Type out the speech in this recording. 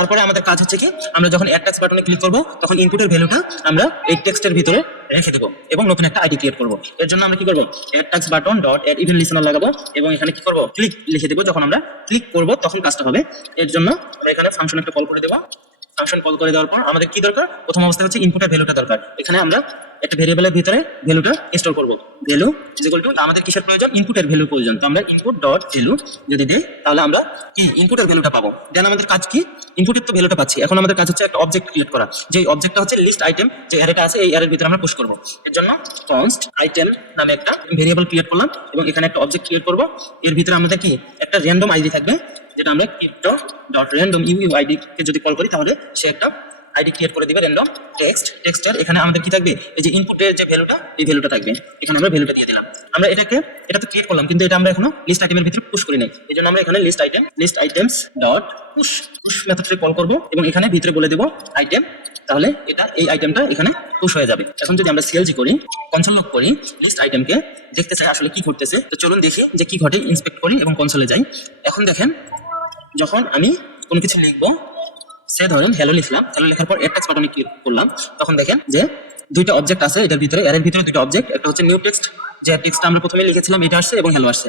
তারপরে আমাদের কাজ হচ্ছে কি, আমরা যখন অ্যাড টেক্সট বাটনে ক্লিক করব তখন ইনপুটের ভ্যালুটা আমরা এই টেক্সটের ভিতরে রেখে দেবো এবং নতুন একটা আইডি ক্রিয়েট করব। এর জন্য আমরা কি করব, add text button dot add event listener লাগাবো এবং এখানে কি করব, ক্লিক লিখে দেবো। যখন আমরা ক্লিক করব তখন কাজটা হবে। এর জন্য আমরা এখানে ফাংশন একটা কল করে দেবো। ফাংশন কল করে দেওয়ার পর আমাদের কি দরকার, প্রথম অবস্থায় হচ্ছে ইনপুটের ভ্যালুটা দরকার। এখানে আমরা একটা ভেরিয়েবলের ভিতরে ভ্যালুটা স্টোর করব। ভ্যালু ইজ ইকুয়াল টু, আমাদের কিসের প্রয়োজন, ইনপুটের ভ্যালু প্রয়োজন। তো আমরা ইনপুট ডট ভ্যালু যদি দিই তাহলে আমরা কি ইনপুটের ভ্যালুটা পাবো। দেন আমাদের কাজ কি, ইনপুটের তো ভ্যালুটা পাচ্ছি, এখন আমাদের কাজ হচ্ছে একটা অবজেক্ট ক্রিয়েট করা। যে অবজেক্টটা হচ্ছে লিস্ট আইটেম, যে অ্যারেটা আছে এই অ্যারের ভিতরে আমরা পুশ করব। এর জন্য কনস্ট আইটেম নামে একটা ভেরিয়েবল ক্রিয়েট করলাম এবং এখানে একটা অবজেক্ট ক্রিয়েট করব। এর ভিতরে আমাদের কি একটা র্যান্ডম আইডি থাকবে, যেটা আমরা ক্রিপ্টো ডট র্যান্ডম ইউআইডি কে যদি কল করি তাহলে সে একটা আইডি ক্রিয়েট করে দিবে র্যান্ডম টেক্সটের। এখানে আমাদের কি থাকবে, এই যে ইনপুটের যে ভ্যালুটা, এই ভ্যালুটা থাকবে। এখানে আমরা ভ্যালুটা দিয়ে দিলাম। আমরা এটা তো ক্রিয়েট করলাম, কিন্তু এটা আমরা এখনো লিস্ট আইটেমের ভিতরে পুশ করি নাই। এই জন্য আমরা এখানে লিস্ট আইটেমস ডট পুশ মেথডে কল করব এবং এখানে ভিতরে বলে দেব আইটেম। তাহলে এই আইটেমটা এখানে পুশ হয়ে যাবে। এখন যদি আমরা সিএলজি করি, কনসোল লক করি, লিস্ট আইটেমকে দেখতে চাই আসলে কি ঘটতেছে, তো চলুন দেখি যে কি ঘটে। ইন্সপেক্ট করি এবং কনসোলে যাই। এখন দেখেন, যখন আমি কোনো কিছু লিখবো, সে ধরেন হ্যালো লিখলাম, হ্যালো লেখার পর অ্যাড টেক্সট বাটনে ক্লিক করলাম, তখন দেখেন যে দুইটা অবজেক্ট আছে এটার ভিতরে, এর ভিতরে দুইটা অবজেক্ট, একটা হচ্ছে নিউ টেক্সট, যে টেক্সটটা আমরা প্রথমে লিখেছিলাম এটা আসছে এবং হ্যালো আসছে।